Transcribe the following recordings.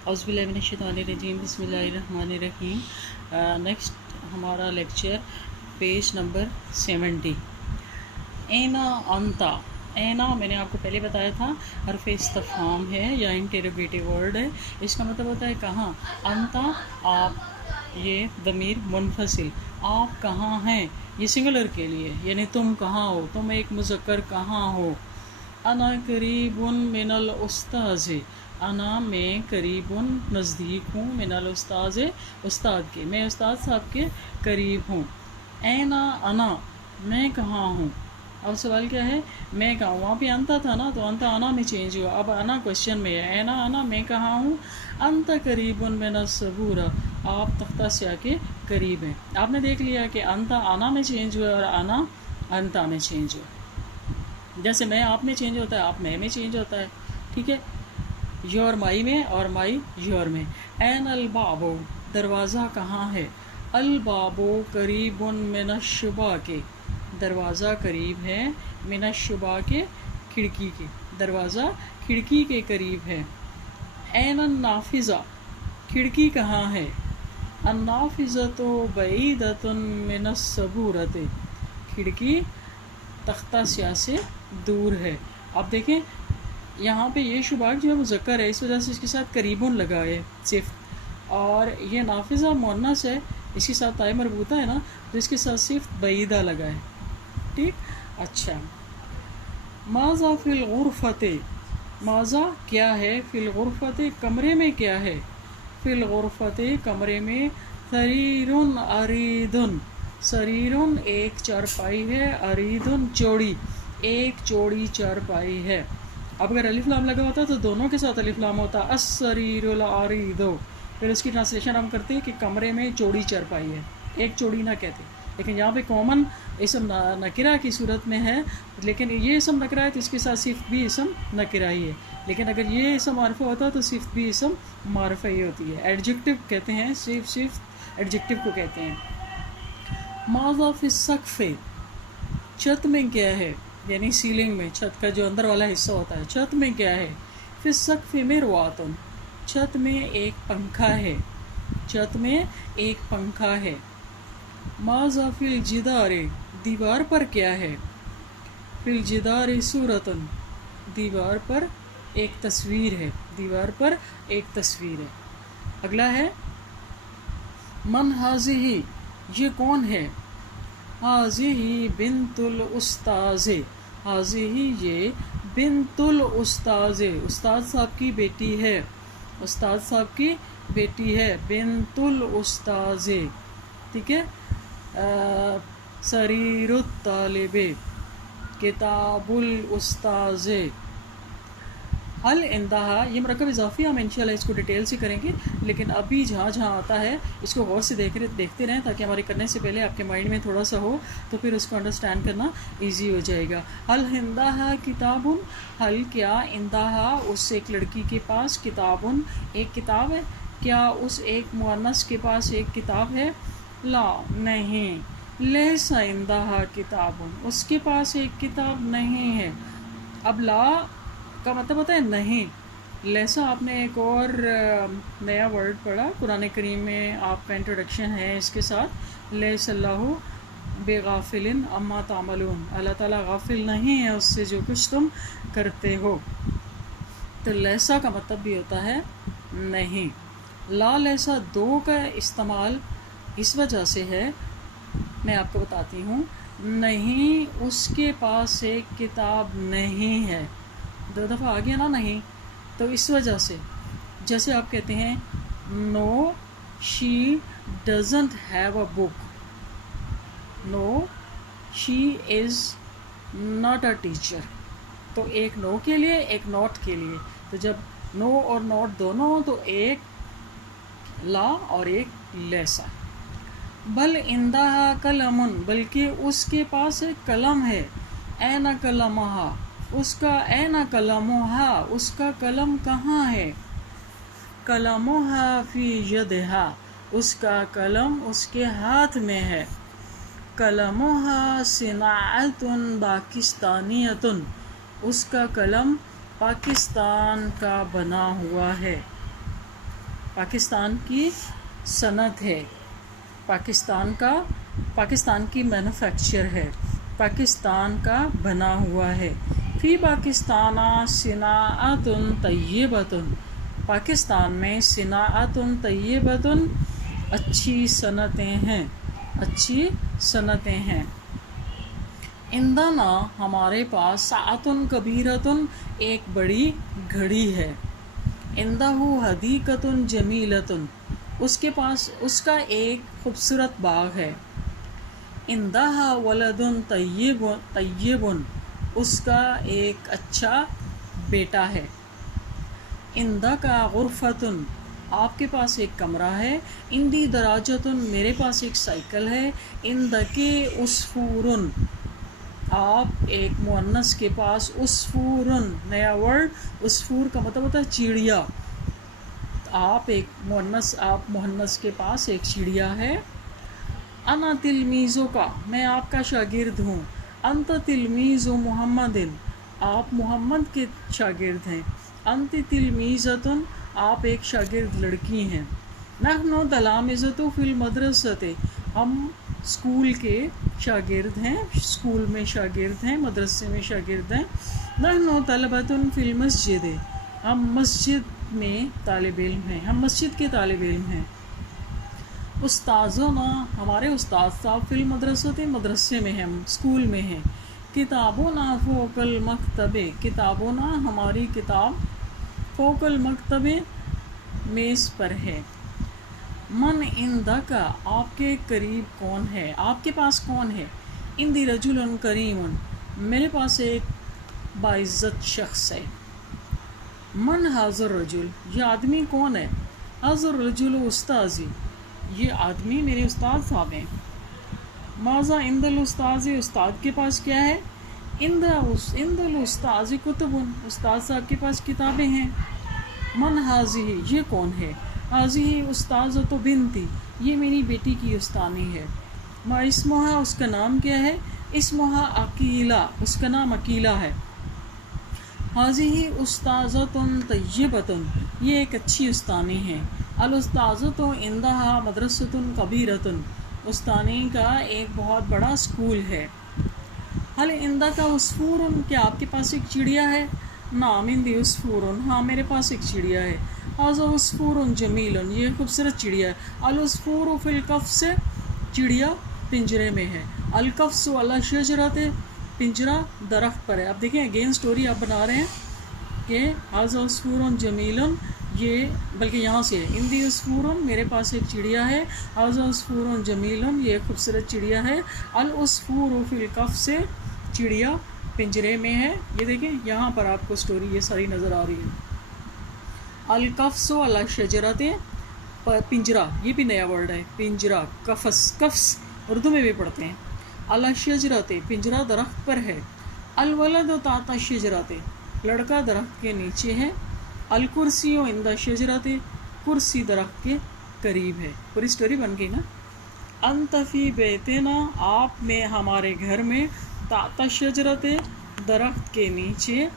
اعوذ باللہ من الشیطان الرجیم، بسم اللہ الرحمن الرحیم۔ نیکسٹ ہمارا لیکچر پیج نمبر 70۔ اینا انتا، اینا میں نے آپ کو پہلے بتایا تھا حرف استفہام ہے یا انٹروگیٹو ورڈ ہے۔ اس کا مطلب ہوتا ہے کہاں۔ انتا آپ، یہ ضمیر منفصل، آپ کہاں ہیں، یہ سنگولر کے لیے، یعنی تم کہاں ہو، تم ایک مذکر کہاں ہو۔ انا قریب من الاستاذ، انا میں قریب نزدیک ہوں، من الاستاذ استاد کے، میں استاد صاحب کے قریب ہوں۔ اینا انا، میں کہاں ہوں۔ اب سوال کیا ہے، میں کہاں ہوں۔ وہاں پہ انتا تھا نا، تو انتا انا میں چینج ہوا، اب انا کوشچن میں ہے۔ اینا انا، میں کہاں ہوں۔ انتا قریب من الصبورہ، آپ تختہ سیاہ کے قریب ہیں۔ آپ نے دیکھ لیا کہ انتا انا میں چینج ہوا اور انا انتا میں چینج ہوا۔ جیسے میں آپ میں چینج ہوتا ہے، آپ میں چینج ہوتا ہے، ٹھیک ہے۔ یور مائی میں اور مائی یور میں۔ این البابو، دروازہ کہاں ہے۔ البابو قریب من الشباک کے، دروازہ قریب ہے، من الشباک کے، کھڑکی کے، دروازہ کھڑکی کے قریب ہے۔ این النافذہ، کھڑکی کہاں ہے۔ النافذۃ بعیدۃ من الصبورۃ، کھڑکی تختہ سیاہ سے دور ہے۔ اب دیکھیں یہاں پہ یہ شباک جو ہے مذکر ہے، اس وجہ سے اس کے ساتھ قریبن لگا ہے صرف، اور یہ نافذہ مؤنث ہے، اس کے ساتھ تائے مربوطہ ہے نا، تو اس کے ساتھ صرف بعیدہ لگا ہے، ٹھیک۔ اچھا، ماذا فی الغرفۃ، ماذا کیا ہے، فی الغرفۃ کمرے میں کیا ہے، فی الغرفۃ کمرے میں، سریر عریض، سریر ایک چارپائی ہے، عریض چوڑی، ایک چوڑی چارپائی ہے۔ اب اگر الف لام لگا ہوتا تو دونوں کے ساتھ الف لام ہوتا، السریر العریض، پھر اس کی ٹرانسلیشن ہم کرتے ہیں کہ کمرے میں چوڑی چارپائی ہے، ایک چوڑی نہ کہتے، لیکن یہاں پہ کامن اسم نکرہ کی صورت میں ہے، لیکن یہ اسم نکرہ ہے تو اس کے ساتھ صرف بھی اسم نکرہ ہی ہے، لیکن اگر یہ اسم معرفہ ہوتا تو صرف بھی اسم معرفہ ہی ہوتی ہے۔ ایڈجیکٹو کہتے ہیں، صرف ایڈجیکٹو کو کہتے ہیں۔ ماذا فی السقف، چھت میں کیا ہے، یعنی سیلنگ میں، چھت کا جو اندر والا حصہ ہوتا ہے، چھت میں کیا ہے۔ فی السقف مرآۃ، چھت میں ایک پنکھا ہے، چھت میں ایک پنکھا ہے۔ ماذا فی الجدار، دیوار پر کیا ہے۔ فی الجدار صورۃ، دیوار پر ایک تصویر ہے، دیوار پر ایک تصویر ہے۔ اگلا ہے من ہذہ، یہ کون ہے۔ ہذہ بنت الاستاذ، ہذہ یہ بنت الاستاذ، استاد صاحب کی بیٹی ہے، استاد صاحب کی بیٹی ہے، بنت الاستاذ، ٹھیک ہے۔ سریر الطالب، کتاب الاستاذ۔ حل عندها، یہ مرکب اضافی، ہم انشاءاللہ اس کو ڈیٹیل سے کریں گے، لیکن ابھی جہاں جہاں آتا ہے اس کو غور سے دیکھتے رہیں تاکہ ہمارے کرنے سے پہلے آپ کے مائنڈ میں تھوڑا سا ہو، تو پھر اس کو انڈرسٹینڈ کرنا ایزی ہو جائے گا۔ حل عندها کتاب، حل کیا، عندها اس ایک لڑکی کے پاس، کتاب ایک کتاب ہے، کیا اس ایک مؤنث کے پاس ایک کتاب ہے، لا نہیں، لیس عندها کتاب، اس کے پاس ایک کتاب نہیں ہے۔ اب لا کا مطلب ہوتا ہے نہیں، لیسا آپ نے ایک اور نیا ورڈ پڑھا قرآن کریم میں، آپ کا انٹروڈکشن ہے اس کے ساتھ، لیس اللہ بغافل عما تعملون، اللہ تعالیٰ غافل نہیں ہے اس سے جو کچھ تم کرتے ہو، تو لیسا کا مطلب بھی ہوتا ہے نہیں۔ لا لیسا دو کا استعمال اس وجہ سے ہے، میں آپ کو بتاتی ہوں، نہیں اس کے پاس ایک کتاب نہیں ہے، دو دفعہ آ گیا نا نہیں، تو اس وجہ سے، جیسے آپ کہتے ہیں no she doesn't have a book, no she is not a teacher, تو ایک نو کے لیے ایک نوٹ کے لیے، تو جب نو اور نوٹ دونوں ہوں تو ایک لا اور ایک لیسا۔ بل عندها قلم، بلکہ اس کے پاس ایک قلم ہے، این قلمہا، اس کا این قلمہا، اس کا قلم کہاں ہے، قلمہا فی یدہا، اس کا قلم اس کے ہاتھ میں ہے، قلمہا صناعۃ پاکستانیۃ، اس کا قلم پاکستان کا بنا ہوا ہے۔ पाकिस्तान की सनत है, पाकिस्तान की मैन्युफैक्चर है, पाकिस्तान का बना हुआ है। फ़ी पाकिस्ताना सिनाअतुन तय्यबतुन, पाकिस्तान में सिनाअतुन तय्यबतुन अच्छी सनतें हैं, अच्छी सनतें हैं। इंदना हमारे पास साअतुन कबीरतुन एक बड़ी घड़ी है। इंदहु हदीकतुन जमीलतुन, उसके पास उसका एक खूबसूरत बाग है। इंदहा वलदुन तय्यबुन, उसका एक अच्छा बेटा है। इंदा का गुरफतुन, आपके पास एक कमरा है। इंदी दराजतुन, मेरे पास एक साइकिल है। इंदके उसफूरुन, आप एक मुअन्नस के पास, उसफूरुन नया वर्ड, उसफूर का मतलब होता है चिड़िया, आप मुअन्नस के पास एक चिड़िया है। अना तिलमीज़ो का, मैं आपका शागिर्द हूँ। अंत तिलमीज़ो मुहम्मदिन, आप मोहम्मद के शागिर्द हैं। अंति तिलमीज़तुन, आप एक शागिर्द लड़की हैं। नहनु तलामिज़तु फिल मदरसते, हम स्कूल के शागिर्द हैं, स्कूल में शागिर्द हैं, मदरसे में शागिर्द हैं। नहनु तलबतुन फिल मस्जिद, हम मस्जिद में तालिब इल्म हैं, हम मस्जिद के तालिब इल्म हैं। उस्ताज़ोना, हमारे उस्ताद साहब फिल मदरसते, मदरसे में हैं, स्कूल में हैं। किताबोना फ़ोकल मकतबे, किताबोना हमारी किताब, फ़ोकल मकतबे मेज़ पर है। मन इंदका, आपके करीब कौन है, आपके पास कौन है। इंदी रजुलन करीमुन, मेरे पास एक बाइज़्ज़त शख्स है। मन हाज़र रजुल, ये आदमी कौन है। हाज़र रजुल उस्ताज़ी, ये आदमी मेरे उस्ताद साहब हैं। माज़ा इंदल उस्ताज़ी, उस्ताद के पास क्या है। इंदल उस्ताज़ी कुतुबुन, उस्ताद साहब के पास किताबें हैं। मन हाज़िही, ये कौन है। हाज़िही उस्ताज़तु बिनती, ये मेरी बेटी की उस्तानी है। मा इस्मुहा, उसका नाम क्या है। इस्मुहा अकीला, उसका नाम अकीला है। हाज़िही उस्ताज़तुन तय्यबतुन, ये एक अच्छी उस्तानी है। अल उस्ताज़तु इंदहा मदरसतुन कबीरतुन, उस्तानी का एक बहुत बड़ा स्कूल है। हल इंदा का उसफूरुन, क्या आपके पास एक चिड़िया है। नाम इंदी उसफूरुन, हाँ मेरे पास एक चिड़िया है। हाज़ा उसफूरुन जमीलन, ये खूबसूरत चिड़िया है। अल उसफूरु फिल कफ़्स, चिड़िया पिंजरे में है। अल कफ़्सु अला शजरते, पिंजरा दरख्त पर है। अब देखें अगेन स्टोरी आप बना रहे हैं कि हाज़ा उसफूरुन जमीलन, ये बल्कि यहाँ से है। इंदी उसफूरुन, मेरे पास एक चिड़िया है। हाज़ा उसफूरुन जमीलन, ये खूबसूरत चिड़िया है। अल उसफूरु फिल कफ़्स, चिड़िया पिंजरे में है। ये देखें यहाँ पर आपको स्टोरी ये सारी नज़र आ रही है। अल कफ़्सु अला शजरते, पिंजरा, ये भी नया वर्ड है, पिंजरा, कफ़्स उर्दू में भी पढ़ते हैं। अला शजरते, पिंजरा दरख्त पर है। अल वलद ताता शजरते, लड़का दरख्त के नीचे है। अल कुर्सी इंदा शजरते, कुर्सी दरख्त के करीब है। पूरी स्टोरी बन गई ना। अंतफ़ी बेतना, आप में हमारे घर में, ताता शजरते, दरख्त के नीचे,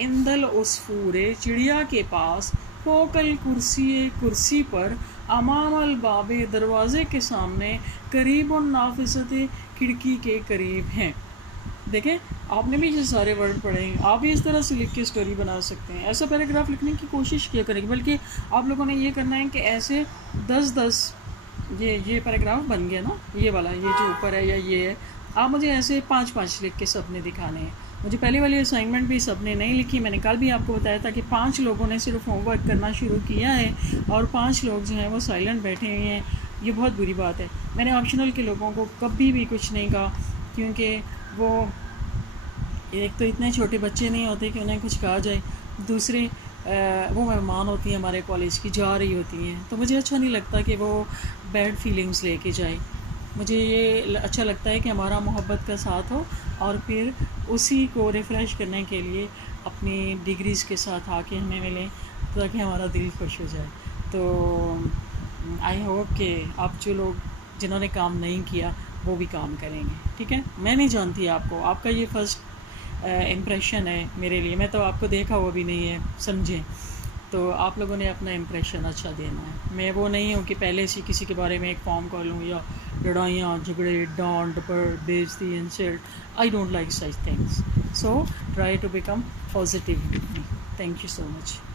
इंदल उसफूरे, चिड़िया के पास, फ़ोकल कुर्सी, कुर्सी पर, अमामल बाबे, दरवाज़े के सामने, करीबुन नाफिसते, खिड़की के करीब हैं। देखें आपने भी ये सारे वर्ड पढ़े हैं, आप भी इस तरह से लिख के स्टोरी बना सकते हैं। ऐसा पैराग्राफ लिखने की कोशिश किया करेंगे, बल्कि आप लोगों ने ये करना है कि ऐसे 10-10 ये पैराग्राफ बन गया ना, ये वाला, ये जो ऊपर है या ये है, आप मुझे ऐसे 5-5 लिख के सबने दिखाने हैं। मुझे पहले वाली असाइनमेंट भी सबने नहीं लिखी, मैंने कल भी आपको बताया था कि 5 लोगों ने सिर्फ होमवर्क करना शुरू किया है और 5 लोग जो हैं वो साइलेंट बैठे हुए हैं। ये बहुत बुरी बात है। मैंने ऑप्शनल के लोगों को कभी भी कुछ नहीं कहा, क्योंकि वो एक तो इतने छोटे बच्चे नहीं होते कि उन्हें कुछ कहा जाए, दूसरे वो मेहमान होती हैं हमारे कॉलेज की, जा रही होती हैं, तो मुझे अच्छा नहीं लगता कि वो बैड फीलिंग्स लेके जाए। मुझे ये अच्छा लगता है कि हमारा मोहब्बत का साथ हो और फिर उसी को रिफ़्रेश करने के लिए अपनी डिग्रीज़ के साथ आके हमें मिलें ताकि हमारा दिल खुश हो जाए। तो आई होप कि आप जो लोग जिन्होंने काम नहीं किया वो भी काम करेंगे, ठीक है। मैं नहीं जानती आपको, आपका ये फ़र्स्ट इम्प्रेशन है मेरे लिए, मैं तो आपको देखा हुआ भी नहीं है, समझें। تو آپ لوگوں نے اپنا امپریشن اچھا دینا ہے. میں وہ نہیں ہوں کہ پہلے سے کسی کے بارے میں ایک فارم کر لوں یا لڑائیاں جھگڑے ڈانٹ ڈپٹ بےزتی insult. I don't like such things. So try to become positive. Thank you so much.